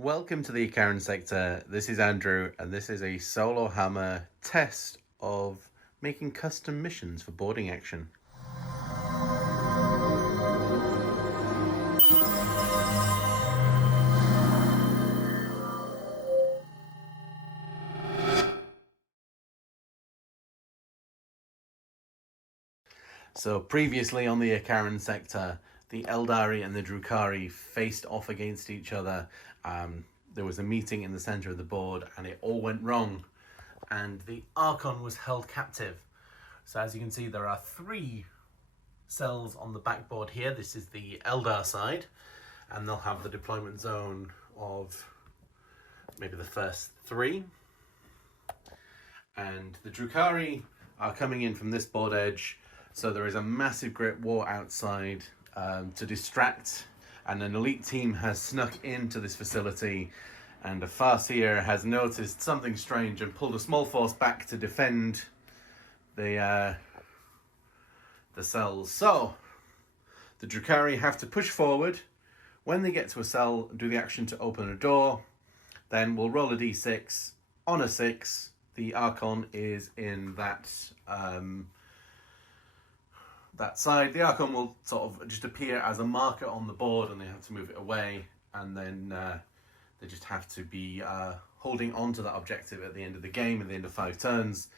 Welcome to the Icaran sector. This is Andrew, and this is a Solohammer test of making custom missions for boarding action. So previously on the Icaran sector, the Aeldari and the Drukhari faced off against each other. There was a meeting in the center of the board and it all went wrong, and the Archon was held captive. So as you can see, there are 3 cells on the backboard here. This is the Eldar side, and they'll have the deployment zone of maybe the first 3. And the Drukhari are coming in from this board edge, so there is a massive great war outside to distract, and an elite team has snuck into this facility, and a Farseer has noticed something strange and pulled a small force back to defend the cells. So the Drukhari have to push forward. When they get to a cell, do the action to open a door, then we'll roll a d6. On a 6, the Archon is in that side. The Archon will sort of just appear as a marker on the board, and they have to move it away, and then they just have to be holding on to that objective at the end of the game, at the end of 5 turns.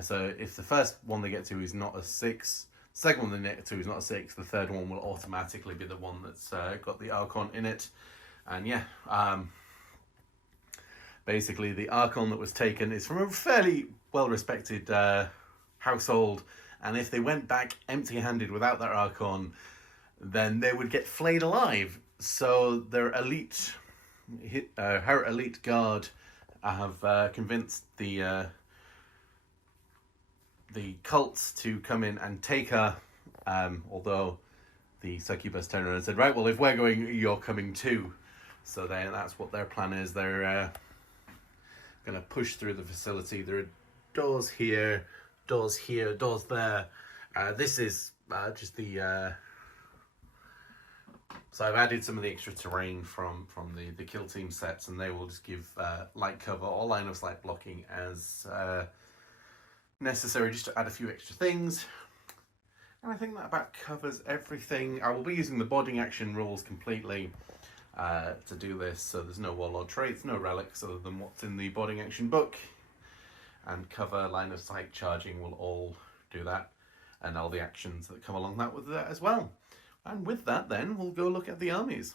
So if the first one they get to is not a 6, the second one they get to is not a 6, the third one will automatically be the one that's got the Archon in it. And yeah, basically the Archon that was taken is from a fairly well-respected household, and if they went back empty-handed without their Archon, then they would get flayed alive. So their elite, her elite guard have convinced the cults to come in and take her, although the succubus turned around and said, right, well, if we're going, you're coming too. So that's what their plan is. They're going to push through the facility. There are doors here, doors there. This is just the... So I've added some of the extra terrain from the kill team sets, and they will just give light cover or line of sight blocking as necessary, just to add a few extra things. And I think that about covers everything. I will be using the boarding action rules completely to do this, so there's no warlord traits, no relics other than what's in the boarding action book, and cover, line of sight, charging will all do that, and all the actions that come along that with that as well. And with that then, we'll go look at the armies.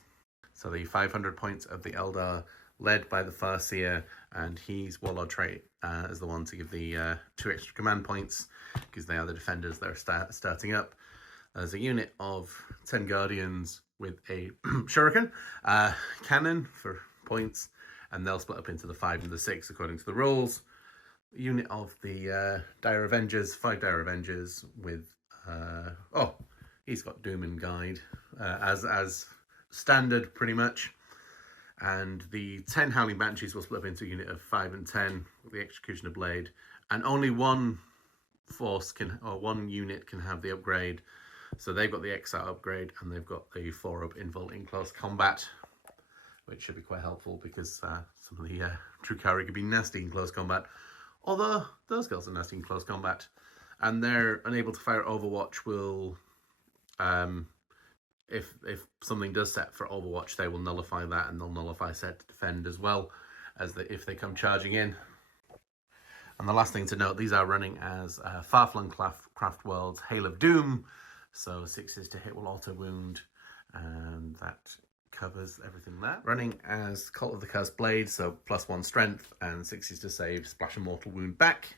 So the 500 points of the Eldar, led by the Farseer, and he's warlord trait as the one to give the 2 extra command points, because they are the defenders that are starting up. There's a unit of 10 guardians with a shuriken cannon for points, and they'll split up into the 5 and the 6 according to the rules. A unit of the Dire Avengers, 5 Dire Avengers with he's got Doom and Guide as standard pretty much. And the 10 Howling Banshees will split up into a unit of 5 and 10 with the Executioner Blade, and only one unit can have the upgrade. So they've got the Exile upgrade, and they've got the 4-up Invul in close combat, which should be quite helpful because some of the Drukhari could be nasty in close combat, although those girls are nasty in close combat. And they're unable to fire Overwatch will, if something does set for Overwatch, they will nullify that, and they'll nullify set to defend as well as if they come charging in. And the last thing to note, these are running as Farflung Craft World's Hail of Doom, so 6s to hit will auto wound, and that covers everything there. Running as Cult of the Cursed Blade, so +1 strength and 6s to save, splash a mortal wound back.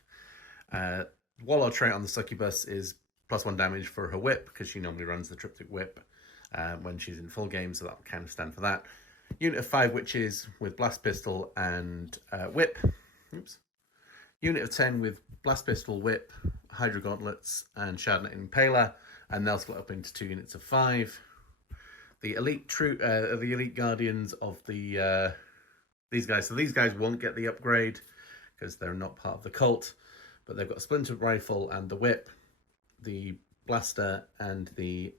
Warlord trait on the succubus is +1 damage for her whip, because she normally runs the triptych whip when she's in full game, so that will kind of stand for that. Unit of 5 witches with blast pistol and whip. Oops. Unit of 10 with blast pistol, whip, hydra gauntlets, and shardnet impaler, and they'll split up into 2 units of 5. The elite guardians of these guys. So these guys won't get the upgrade because they're not part of the cult, but they've got a splintered rifle and the whip, the blaster and the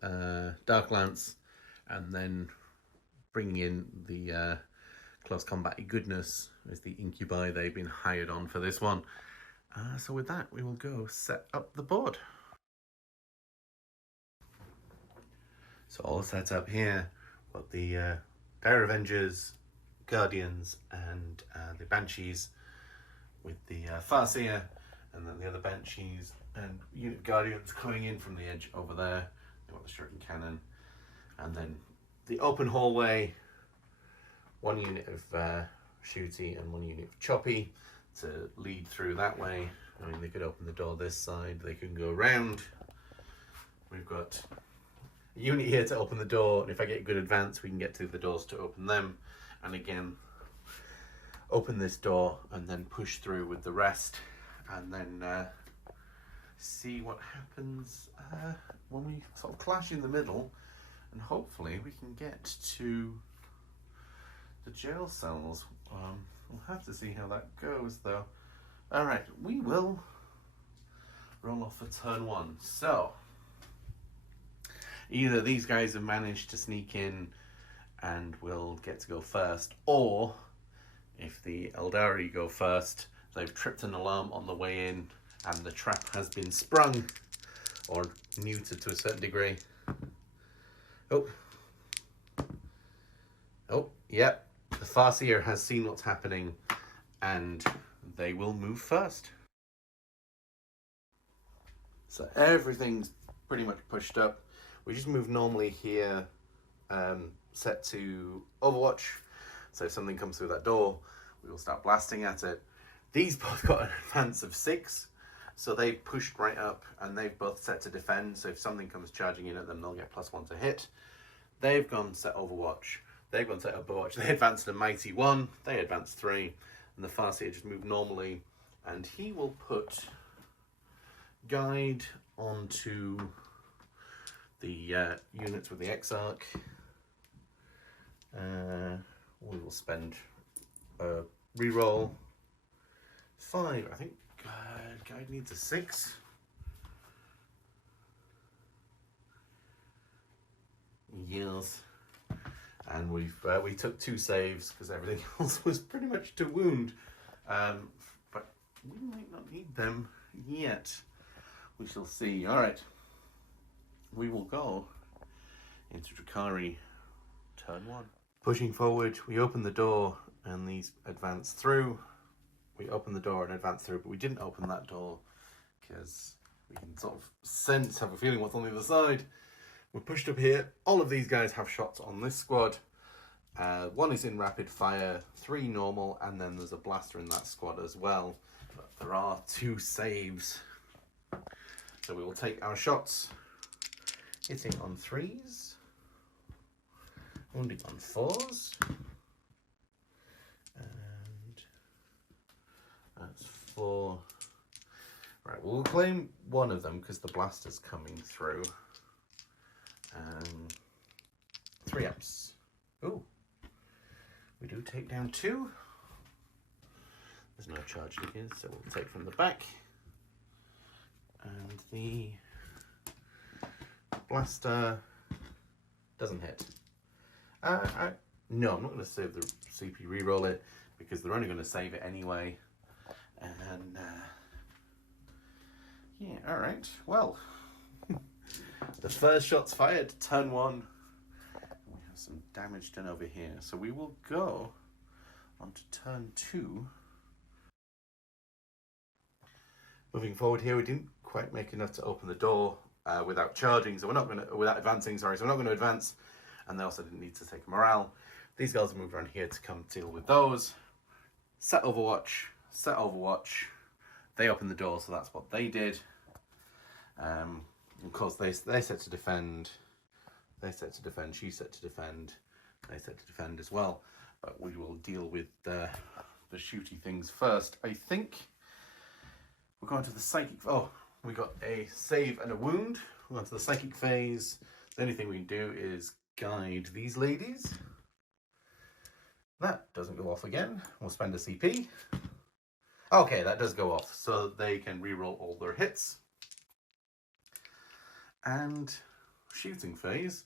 dark lance, and then bringing in the close combat goodness is the incubi they've been hired on for this one. So with that, we will go set up the board. So all set up here, got the Dire Avengers, Guardians, and the Banshees with the Farseer, and then the other Banshees and unit Guardians coming in from the edge over there. They've got the Shuriken Cannon, and then the open hallway, one unit of Shooty and one unit of Choppy to lead through that way. I mean, they could open the door this side, they can go around. We've got a unit here to open the door, and if I get good advance, we can get to the doors to open them. And again, open this door and then push through with the rest, and then see what happens when we sort of clash in the middle, and hopefully we can get to the jail cells. We'll have to see how that goes though. Alright, we will roll off for turn one. So either these guys have managed to sneak in and will get to go first, or if the Aeldari go first, they've tripped an alarm on the way in and the trap has been sprung or neutered to a certain degree. Oh, yep. The Farseer has seen what's happening and they will move first. So everything's pretty much pushed up. We just move normally here, set to Overwatch. So if something comes through that door, we will start blasting at it. These both got an advance of 6, so they pushed right up and they've both set to defend. So if something comes charging in at them, they'll get +1 to hit. They've gone set Overwatch. They've gone set Overwatch. They advanced a mighty 1. They advanced 3. And the Farseer just moved normally. And he will put Guide onto the units with the Exarch. We will spend a reroll 5. I think Guide needs a 6. Yes. And we took 2 saves because everything else was pretty much to wound. But we might not need them yet. We shall see. Alright. We will go into Drukhari turn 1. Pushing forward, we open the door and these advance through. We open the door and advance through, but we didn't open that door because we can sort of sense, have a feeling what's on the other side. We're pushed up here. All of these guys have shots on this squad. 1 is in rapid fire, 3 normal, and then there's a blaster in that squad as well. But there are 2 saves. So we will take our shots. Hitting on 3s. Wounding on 4s. And that's 4. Right, we'll claim 1 of them because the blaster's coming through. 3 ups. Ooh. We do take down 2. There's no charge here, so we'll take from the back. And the blaster doesn't hit. No, I'm not going to save the CP, reroll it, because they're only going to save it anyway. And yeah, alright, well. The first shot's fired, turn 1. We have some damage done over here. So we will go on to turn 2. Moving forward here, we didn't quite make enough to open the door without charging, so we're not going to, without advancing, sorry, so we're not going to advance. And they also didn't need to take morale. These guys have moved around here to come deal with those. Set Overwatch, set Overwatch. They opened the door, so that's what they did. Of course, they set to defend. They set to defend. She set to defend. They set to defend as well. But we will deal with the shooty things first. I think we're going to the psychic. Oh, we got a save and a wound. We're going to the psychic phase. The only thing we can do is guide these ladies. That doesn't go off again. We'll spend a CP. Okay, that does go off, so they can reroll all their hits. And shooting phase.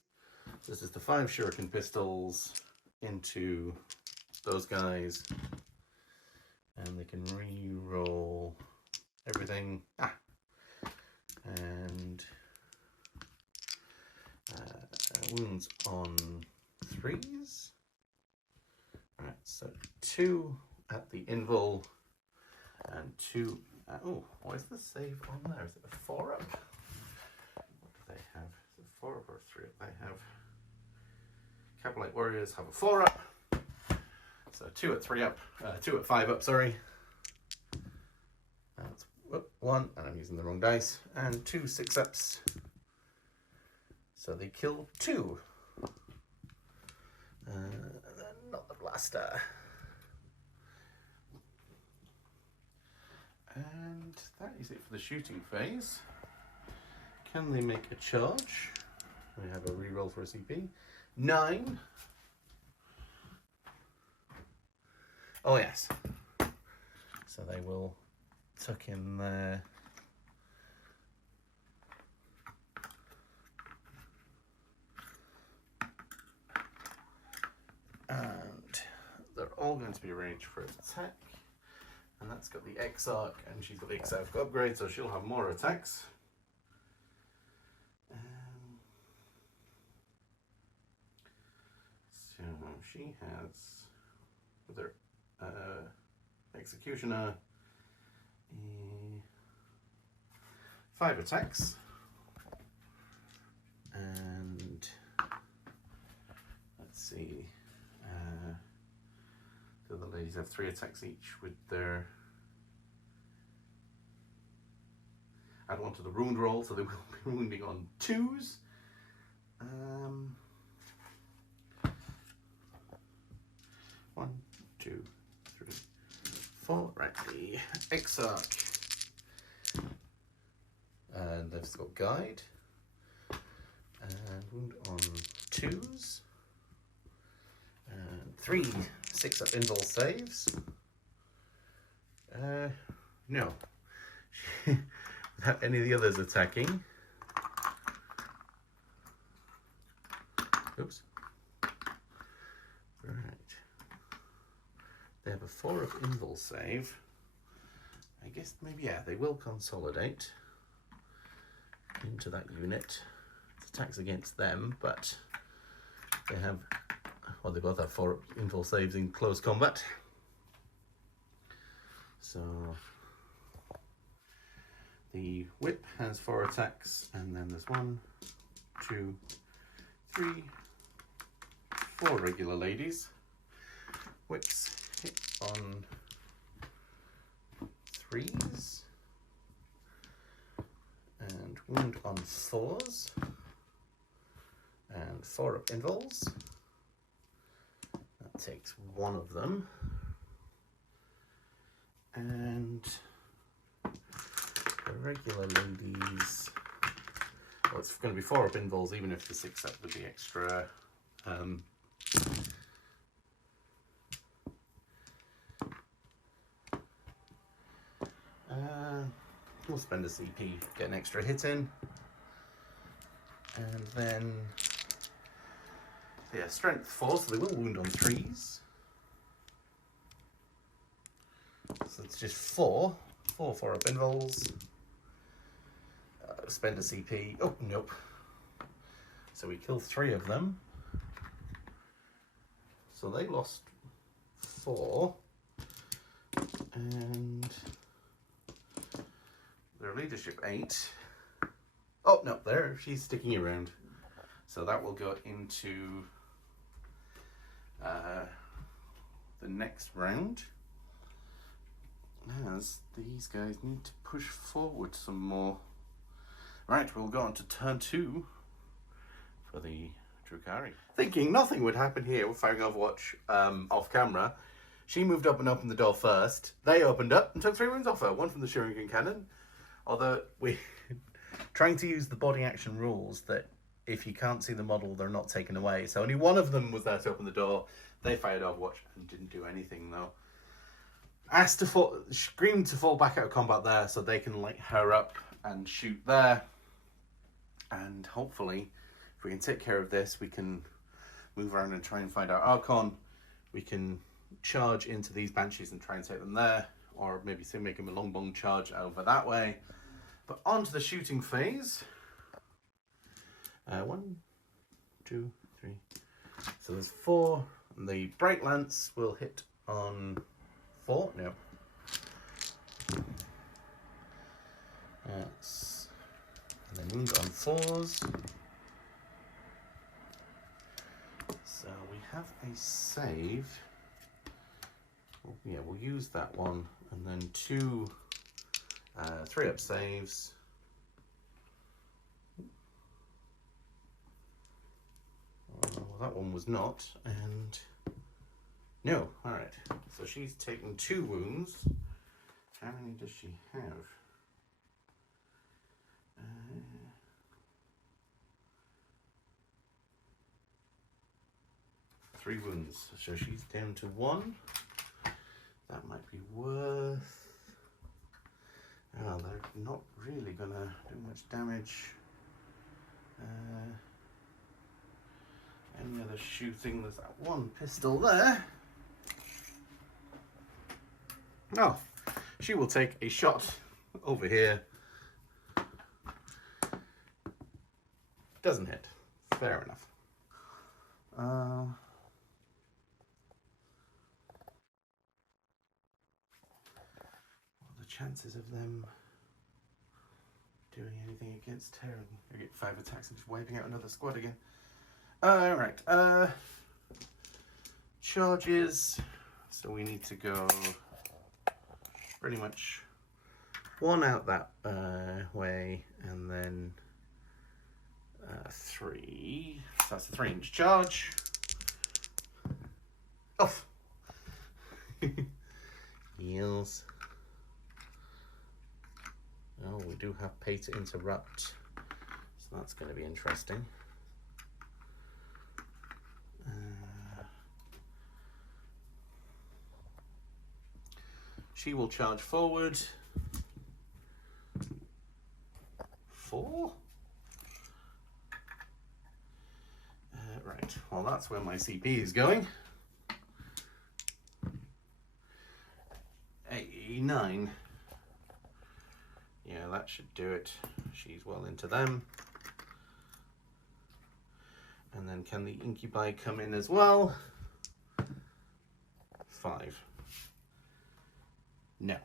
This is the 5 shuriken pistols into those guys, and they can re-roll everything. And wounds on 3s. Right, so 2 at the invul and 2 at, oh, what is the save on there? Is it a 4 up? What do they have? Is it 4 up or 3 up? They have, Capitalite Warriors have a 4 up. So 2 at 3 up, 2 at 5 up, sorry. That's 1, and I'm using the wrong dice, and 2 6-ups. So they kill 2. And then not the blaster. And that is it for the shooting phase. Can they make a charge? We have a reroll for a CP. 9. Oh yes. So they will tuck in there. And they're all going to be arranged for attack. And that's got the Exarch, and she's got the Exarch upgrade, so she'll have more attacks. So she has, with her Executioner, 5 attacks. And let's see. The other ladies have 3 attacks each with their. Add 1 to the wound roll, so they will be wounding on 2s. 1, 2, 3, 4. Right, the Exarch. And they've got guide. And wound on 2s. And 3 6-up invul saves. No. Without any of the others attacking. Oops. Right. They have a 4-up invul save. I guess maybe, yeah, they will consolidate into that unit. It's attacks against them, but they have, well, they both have 4-up invul saves in close combat. So the whip has 4 attacks, and then there's 1, 2, 3, 4 regular ladies. Whips hit on 3s and wound on 4s and 4-up invuls. That takes 1 of them. And the regular ladies, well, it's going to be 4-up invuls even if the 6-up with the extra we'll spend a CP, get an extra hit in, and then yeah, strength 4, so they will wound on 3s. So it's just 4 4-up invuls. Spend a CP. Oh, nope. So we kill 3 of them. So they lost 4. And their leadership 8. Oh, no, there, she's sticking around. So that will go into the next round, as these guys need to push forward some more. Right, we'll go on to turn 2 for the Drukhari. Thinking nothing would happen here with firing Overwatch off camera, she moved up and opened the door first. They opened up and took 3 wounds off her, 1 from the shuriken cannon. Although we're trying to use the body action rules that if you can't see the model, they're not taken away. So only 1 of them was there to open the door. They fired Overwatch and didn't do anything though. Asked to fall, screamed to fall back out of combat there so they can light her up and shoot there. And hopefully, if we can take care of this, we can move around and try and find our Archon. We can charge into these banshees and try and take them there, or maybe make him a longbong charge over that way. But on to the shooting phase. 1, 2, 3. So there's 4, and the bright lance will hit on 4. No. That's, and then wound on 4s. So we have a save. Yeah, we'll use that one, and then 2 3-up saves. Well, that one was not, and no. All right. So she's taken 2 wounds. How many does she have? 3 wounds. So she's down to 1. That might be worth. Oh, they're not really gonna do much damage. Any other shooting? There's that 1 pistol there. Oh, she will take a shot over here. Doesn't hit. Fair enough. What are the chances of them doing anything against her? I get 5 attacks and just wiping out another squad again. Alright, charges. So we need to go pretty much 1 out that way, and then 3. So that's a 3-inch charge. Off. Heals. Oh, we do have pay to interrupt, so that's going to be interesting. She will charge forward. 4. Right, well that's where my CP is going. 89. Yeah, that should do it. She's well into them. And then can the incubi come in as well? 5. No,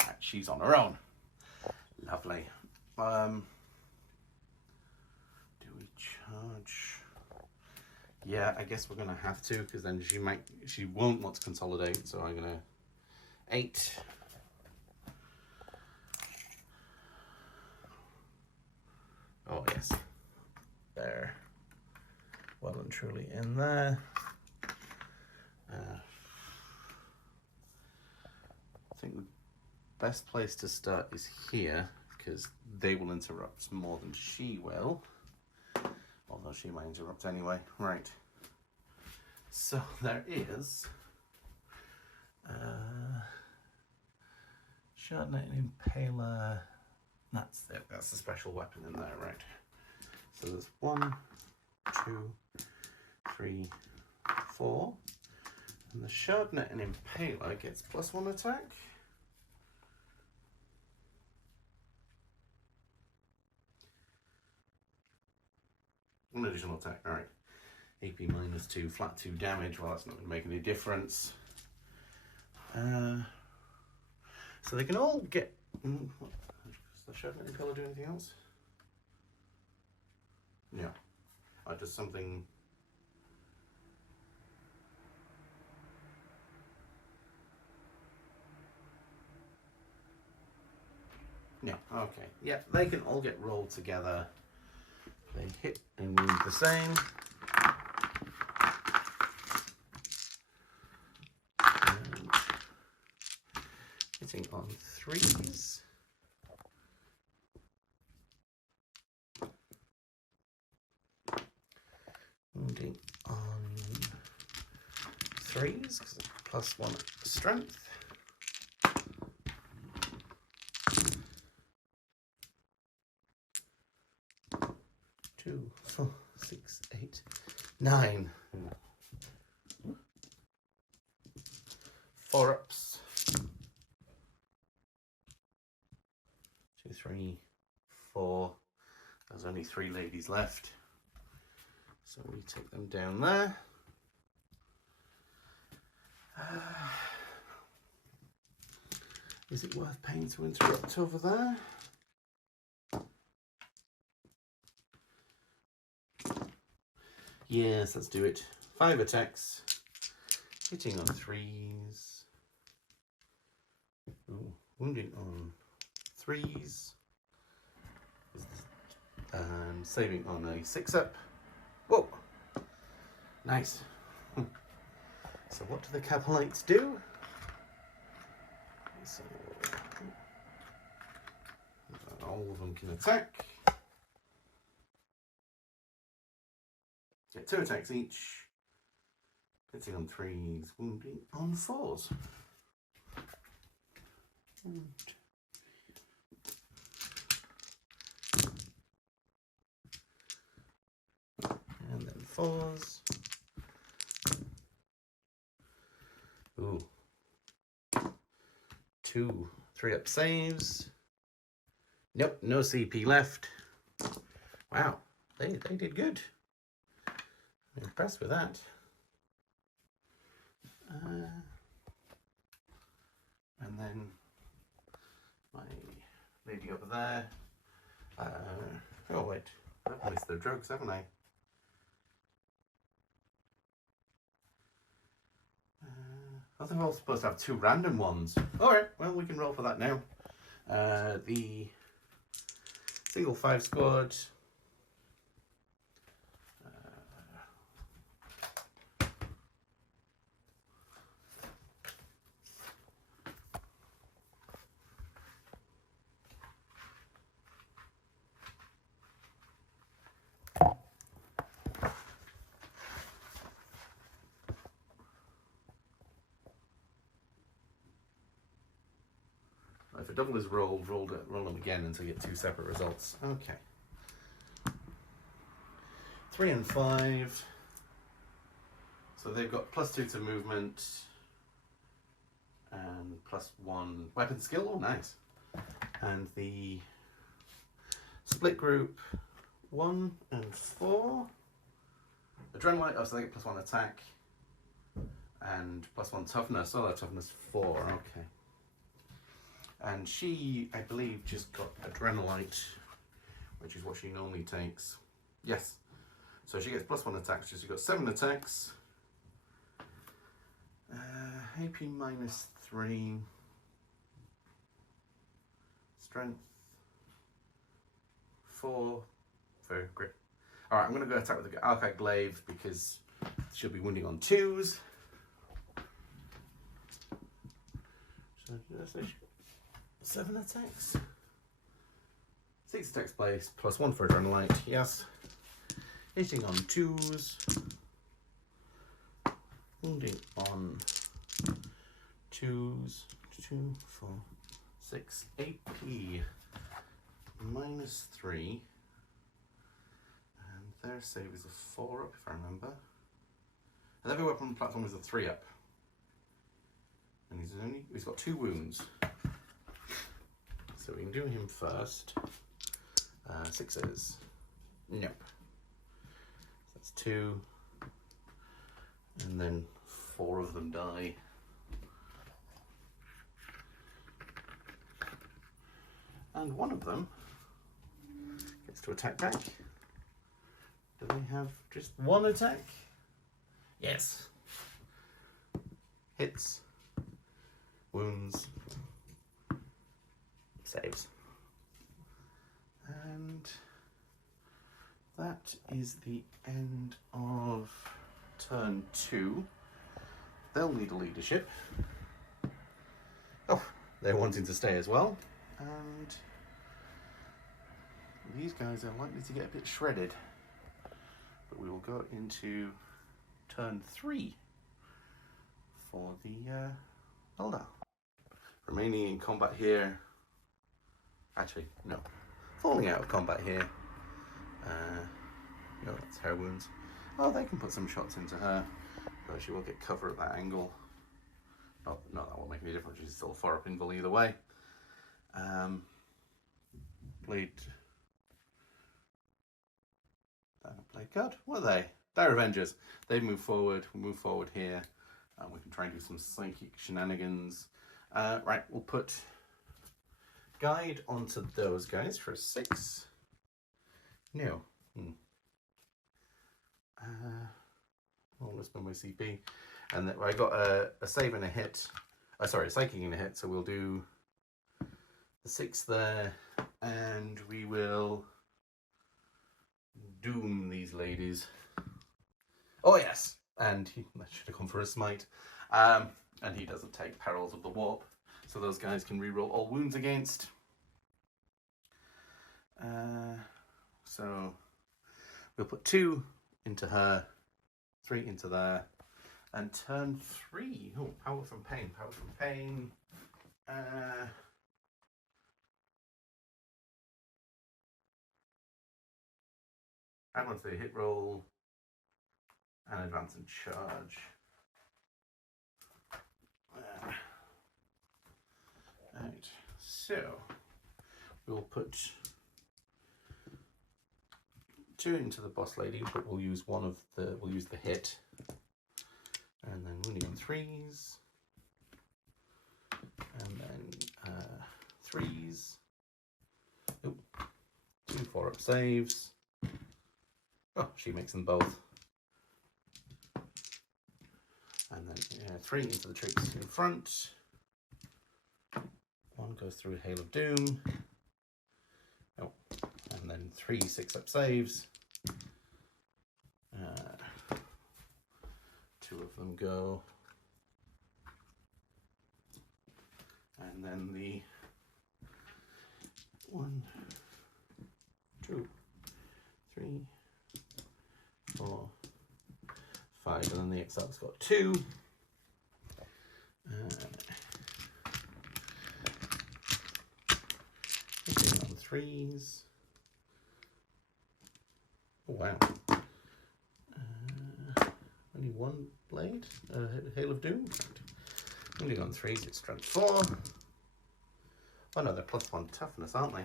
right, she's on her own. Lovely. Do we charge? Yeah, I guess we're gonna have to, because then she won't want to consolidate. So I'm gonna 8. Oh yes, there. Well and truly in there. I think the best place to start is here, because they will interrupt more than she will. Although she might interrupt anyway. Right. So there is Shardnet and Impaler. That's it. That's the special weapon in there, right? So there's 1, 2, 3, 4. And the Shardnet and Impaler gets +1 attack. An additional attack, alright. AP -2, flat 2 damage. Well, that's not going to make any difference. So they can all get. Does the Shardnet and Impaler do anything else? Yeah. Does something. Yeah, okay. Yeah, they can all get rolled together. They hit and wound the same. And hitting on 3s. Wounding on 3s, because it's +1 strength. 2, 4, 6, 8, 9. 4-ups. 2, 3, 4. There's only 3 ladies left. So we take them down there. Is it worth paying to interrupt over there? Yes, let's do it. 5 attacks. Hitting on 3s. Ooh, wounding on 3s. And saving on a 6-up. Whoa! Nice. So what do the Capellites do? So all of them can attack. Get 2 attacks each. Hitting on 3s, wounding on 4s. And then 4s. Ooh. 2 3-up saves. Nope, no CP left. Wow, they did good. I'm impressed with that. And then my lady over there. Oh wait, I've missed the drugs, haven't I? I think we're all supposed to have 2 random ones. Alright, well we can roll for that now. The single 5 squad. If a double is rolled, roll them again until you get 2 separate results. Okay. 3 and 5. So they've got +2 to movement and +1 weapon skill. Oh, nice. And the split group 1 and 4. Adrenaline. Oh, so they get +1 attack and +1 toughness. Oh, that toughness 4. Okay. And she, I believe, just got Adrenalite, which is what she normally takes. Yes. So she gets +1 attacks. She's got 7 attacks. AP -3. Strength 4 for grip. Alright, I'm going to go attack with the Archoin Glaive because she'll be wounding on 2s. So, 7 attacks. 6 attacks placed, +1 for Adrenalite, yes. Hitting on 2s. Wounding on 2s. 2, 4, 6, AP. -3. And their save is a 4-up, if I remember. And every weapon on the platform is a 3-up. And he's got 2 wounds. So we can do him first. 6s. Nope. That's 2. And then 4 of them die. And one of them gets to attack back. Do they have just 1 attack? Yes. Hits. Wounds. Saves. And that is the end of turn 2. They'll need a leadership. Oh, they're wanting to stay as well. And these guys are likely to get a bit shredded. But we will go into turn 3 for the Eldar. Remaining in combat here. Actually, no. Falling out of combat here. No, that's her wounds. Oh, they can put some shots into her. But she will get cover at that angle. Not making a difference. She's still 4 up invul either way. Blade card. What are they? Dire Avengers. They move forward. We move forward here. We can try and do some psychic shenanigans. Right, we'll put guide onto those guys for a 6. No. Almost on my CP. And then I got a save and a hit. Sorry, a psychic and a hit. So we'll do the 6 there, and we will doom these ladies. Oh yes, and that should have come for a smite. And he doesn't take perils of the warp, so those guys can reroll all wounds against. So we'll put 2 into her, 3 into there, and turn 3. Oh, power from pain, power from pain. Add one to the hit roll and advance and charge. Right, so we'll put 2 into the boss lady, but we'll use we'll use the hit, and then wounding on 3s, and then 3s. Oop. 2 4-up saves. Oh, she makes them both. And then 3 into the troops in front. 1 goes through Hail of Doom. Oh, and then 3 6-up saves. 2 of them go. And then the 1, 2, 3, 4, 5, and then the Excel's got 2. Hitting on 3s. Oh, wow. Only 1 blade. Hail of Doom. Hitting on 3s, it's strength 4. Oh no, they're +1 toughness, aren't they?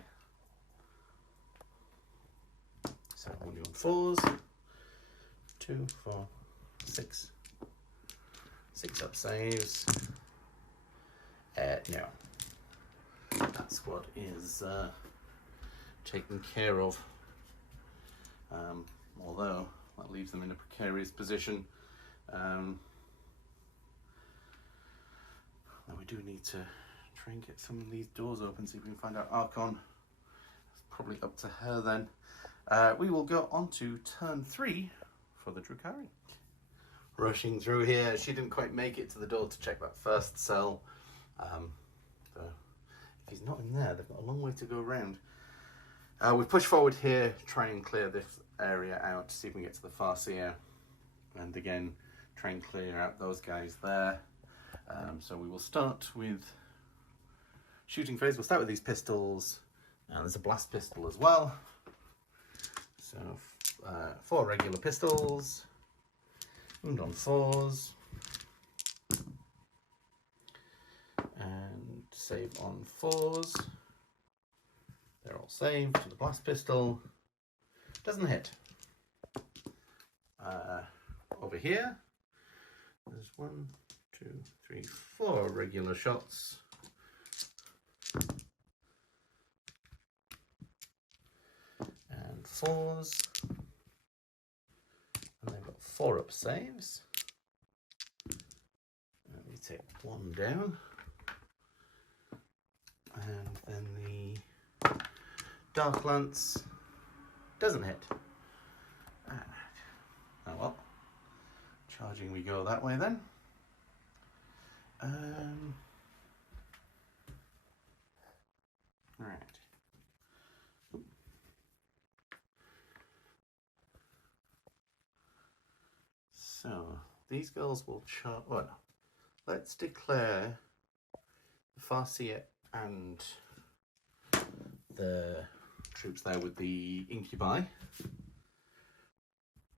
So only on 4s. 2, 4, 6. 6-up saves. No. That squad is taken care of. Although that leaves them in a precarious position. Now we do need to try and get some of these doors open, see if we can find out Archoin. It's probably up to her then. We will go on to turn 3 for the Drukhari. Rushing through here, she didn't quite make it to the door to check that first cell. So if he's not in there, they've got a long way to go around. We push forward here, try and clear this area out, see if we can get to the Farseer, and again try and clear out those guys there. So we will start with shooting phase. We'll start with these pistols, and there's a blast pistol as well. So 4 regular pistols, wound on 4s, and save on 4s. They're all saved to the blast pistol. Doesn't hit. Over here, there's 1, 2, 3, 4 regular shots. And 4s. And they've got 4-up saves. Let me take 1 down. And then the Dark Lance doesn't hit. Oh well. Charging we go that way then. Right. So these girls will charge. Well, let's declare the Farseer and the troops there with the incubi.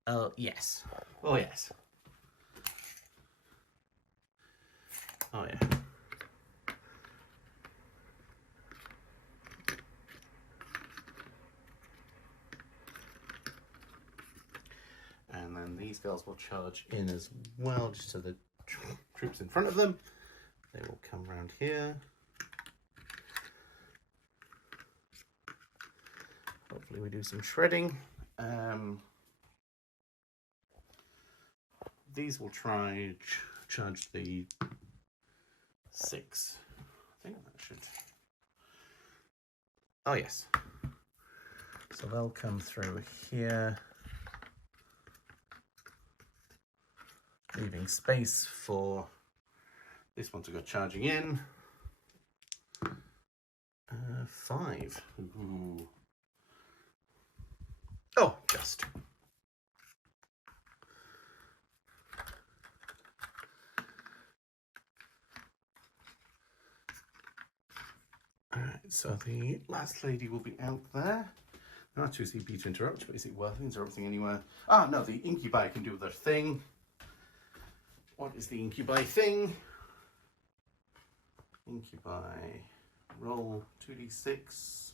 Oh yes. Oh yes. Oh yeah. these girls will charge in as well, just to the troops in front of them. They will come around here. Hopefully we do some shredding. These will try charge the 6. I think that should... Oh yes. So they'll come through here, leaving space for this one to go charging in. 5. Ooh. Oh, just. Alright, so the last lady will be out there. Not too easy to interrupt, but is it worth interrupting anywhere? Ah, no, the incubi can do their thing. What is the incubi thing? Incubi, roll 2d6.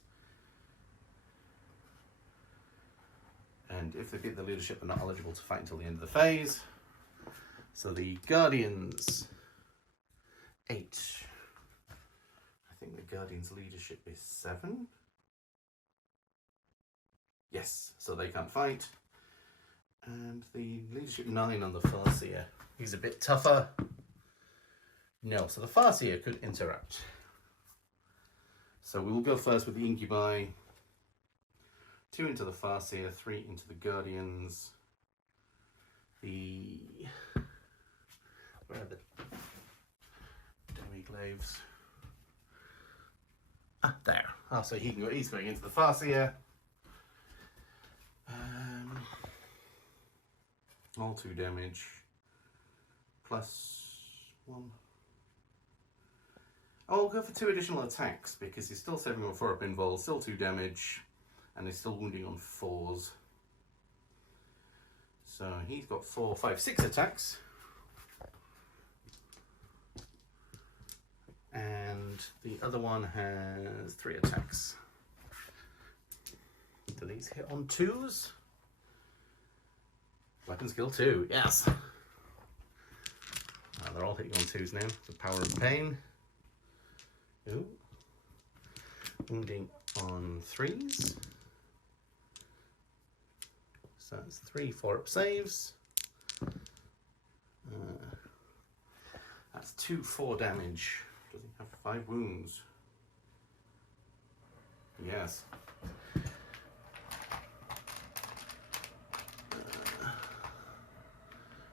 And if they beat the leadership, they're not eligible to fight until the end of the phase. So the Guardians, 8. I think the Guardians' leadership is 7. Yes, so they can't fight. And the leadership 9 on the Farseer. He's a bit tougher. No, so the Farseer could interrupt. So we will go first with the Incubi. 2 into the Farseer, 3 into the Guardians. Where are the demi-glaives? Ah, there. Oh, so he can go, he's going into the Farseer. All 2 damage. +1. I'll go for 2 additional attacks because he's still saving on 4 up invul, still 2 damage, and he's still wounding on 4s. So he's got 4, 5, 6 attacks. And the other one has 3 attacks. Do these hit on 2s? Weapon skill 2, yes. They're all hitting on 2s now. The power of pain. Ooh. Wounding on 3s. So that's 3 4-up saves. That's 2 4 damage. Does he have 5 wounds? Yes.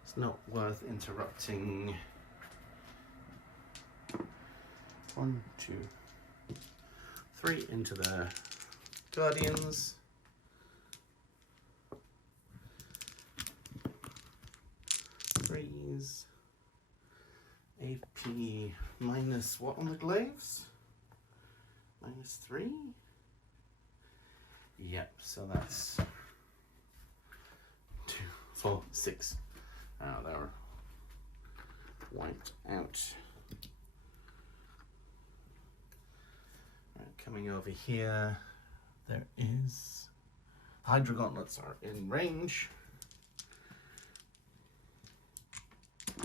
It's not worth interrupting. 1 2 3 into the Guardians. Threes. AP minus what on the glaives? -3? Yep, so that's 2 4 6. Oh, they're wiped out. Right, coming over here, there is Hydra Gauntlets are in range.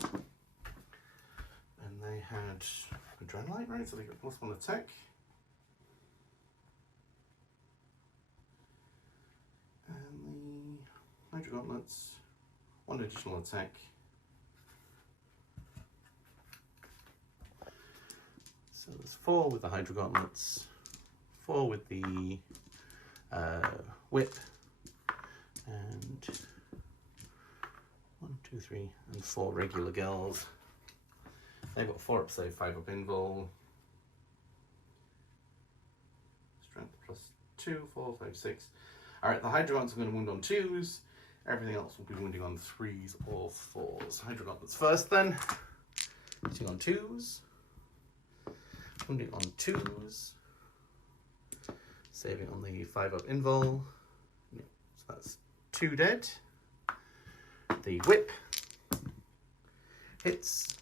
And they had Adrenaline, right? So they got +1 attack. And the Hydra Gauntlets, 1 additional attack. So there's 4 with the Hydra Gauntlets, 4 with the whip, and 1 2 3 and 4 regular girls. They've got 4 up save, 5 up invul. Strength +2, 4 5 6. Alright, the Hydra Gauntlets are going to wound on 2s. Everything else will be wounding on 3s or 4s. Hydra Gauntlets first then. Hitting on 2s. Wounding on 2s. Saving on the 5 up invul. So that's 2 dead. The whip hits.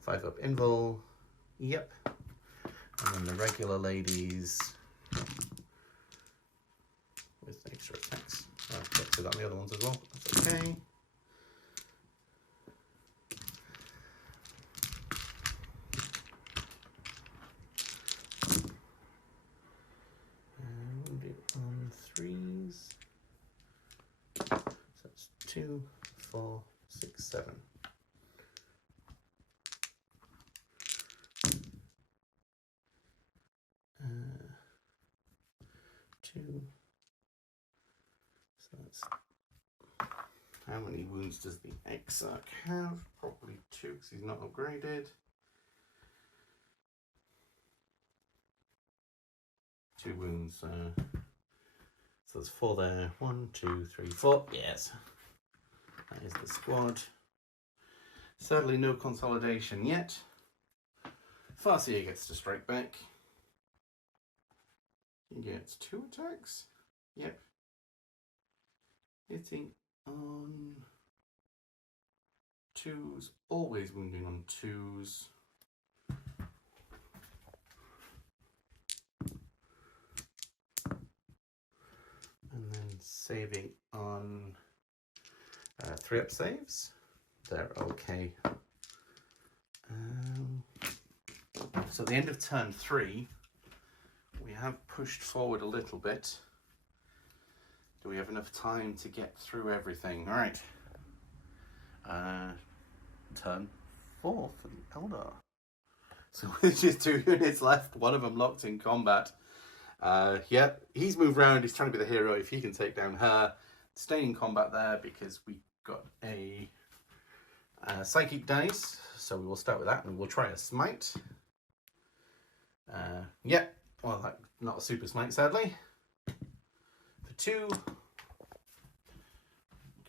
5 up invul. Yep. And then the regular ladies with extra attacks. do that on the other ones as well. That's okay. We'll do it on 3s. So that's 2, 4, 6, 7. 2. So that's, how many wounds does the Exarch have? Probably 2 because he's not upgraded. 2 wounds. So there's 4 there. 1, 2, 3, 4. Yes, that is the squad. Sadly, no consolidation yet. Farseer gets to strike back. He gets 2 attacks. Yep. Hitting on 2s, always wounding on 2s. And then saving on 3-up saves. They're okay. So at the end of turn 3, we have pushed forward a little bit. Do we have enough time to get through everything? All right. Turn 4 for the Eldar. So with just 2 units left, one of them locked in combat. Yep, he's moved around. He's trying to be the hero. If he can take down her, stay in combat there because we got a psychic dice. So we will start with that and we'll try a smite. Yep, well, not a super smite, sadly. For 2.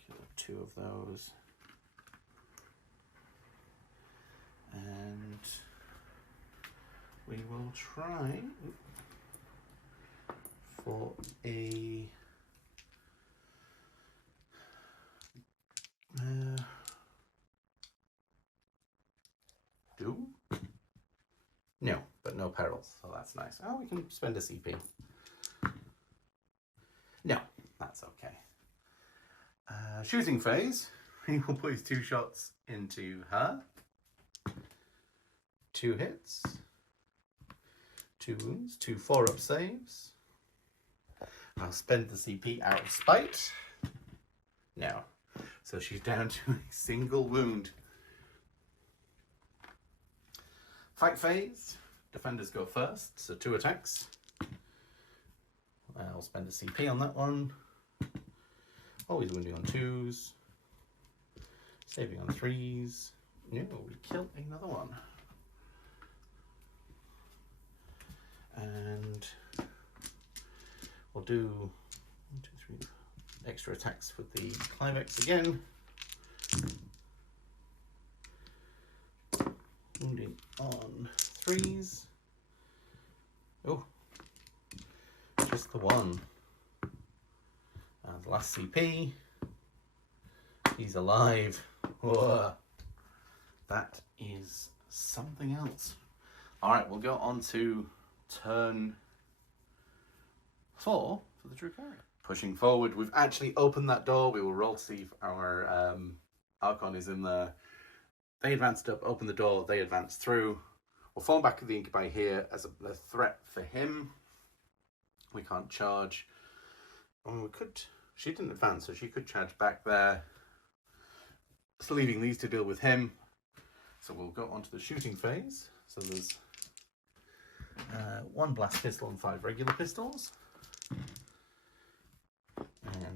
Kill 2 of those. And we will try for a no, but no perils, so that's nice. Oh, we can spend a CP. No, that's okay. Shooting phase. He will put his 2 shots into her. 2 hits. 2 wounds. 2 4-up saves. I'll spend the CP out of spite. No. So she's down to a single wound. Fight phase. Defenders go first, so 2 attacks. I'll spend a CP on that one. Always wounding on 2s. Saving on 3s. No, we kill another one. And we'll do 1, 2, 3 extra attacks with the climax again. Wounding on 3s. Oh, just the 1. The last CP. He's alive. Whoa. That is something else. All right, we'll go on to turn 4 for the Drukhari. Pushing forward, we've actually opened that door. We will roll to see if our Archon is in there. They advanced up, opened the door, they advanced through. We'll fall back at the Incubi here as a threat for him. We can't charge. Well, we could. She didn't advance, so she could charge back there. So leaving these to deal with him. So we'll go on to the shooting phase. So there's 1 blast pistol and 5 regular pistols. And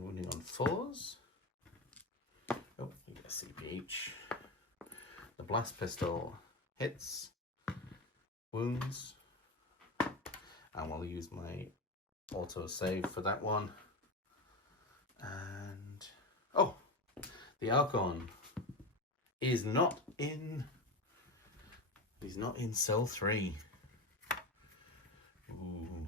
wounding on 4s. Oh, we get a CP each. The blast pistol hits, wounds, and we'll use my auto save for that one. And oh, the Archoin is not in. He's not in cell 3. Ooh.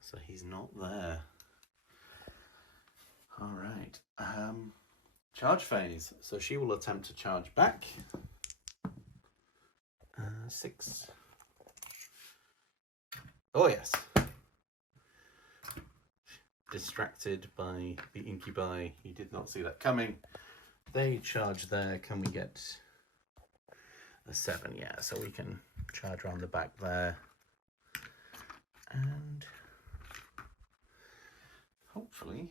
So he's not there. All right. Charge phase. So she will attempt to charge back. 6. Oh yes. Distracted by the incubi. He did not see that coming. They charge there. Can we get a 7? Yeah, so we can charge around the back there. And hopefully,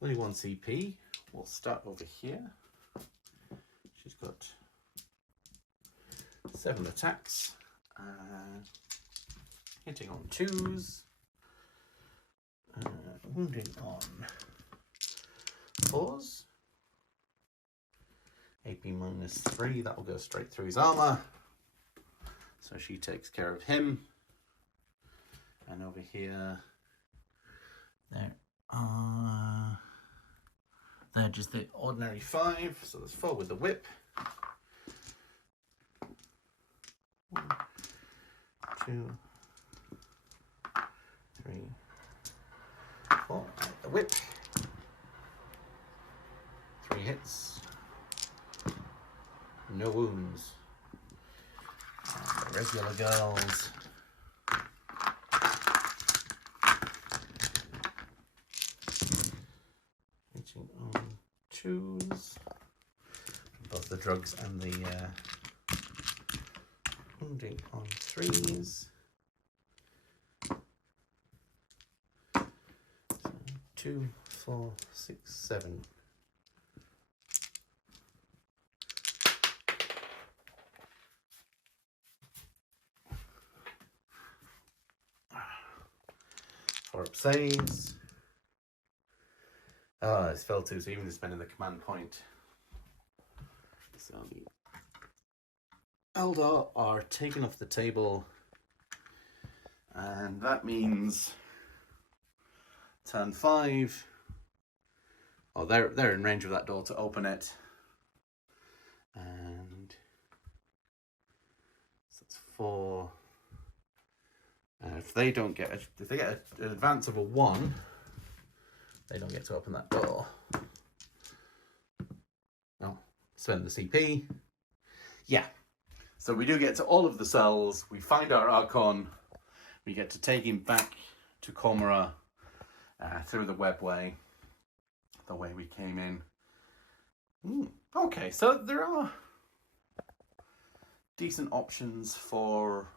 only 1 CP. We'll start over here. She's got 7 attacks. Hitting on 2s. Wounding on 4s. AP -3, that will go straight through his armor. So she takes care of him. And over here, they're just the ordinary 5. So there's 4 with the whip. 1, 2, 3, 4. And the whip. 3 hits. No wounds. And the regular girls. Hitting on 2s. Both the drugs and the wounding on 3s. So 2, 4, 6, 7. Up saves. Oh, it's fell too, so even just spending the command point. So the Eldar are taken off the table, and that means turn 5. Oh, they're in range of that door to open it, and so it's 4. If they get an advance of a 1, they don't get to open that door. No, spend the CP. Yeah, so we do get to all of the cells. We find our Archon. We get to take him back to Comora through the webway, the way we came in. Okay, so there are decent options for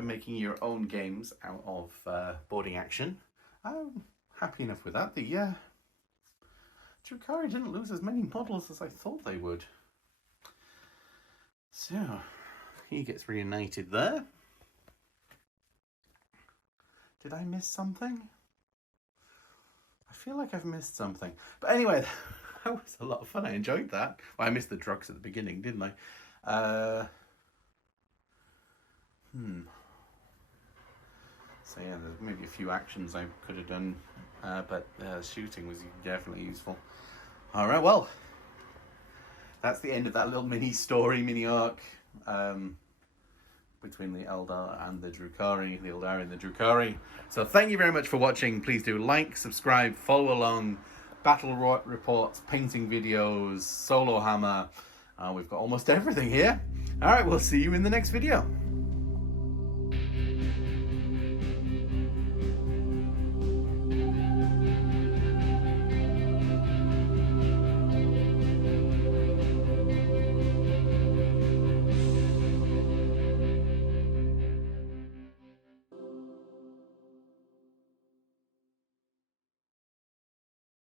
making your own games out of boarding action. I'm happy enough with that. The Drukhari didn't lose as many models as I thought they would. So he gets reunited there. Did I miss something? I feel like I've missed something. But anyway, that was a lot of fun. I enjoyed that. Well, I missed the drugs at the beginning, didn't I? So yeah, there's maybe a few actions I could have done, but shooting was definitely useful. All right, well, that's the end of that little mini arc between the Eldar and the Drukhari, the Aeldari and the Drukhari. So thank you very much for watching. Please do like, subscribe, follow along, battle reports, painting videos, Solohammer. We've got almost everything here. All right, we'll see you in the next video.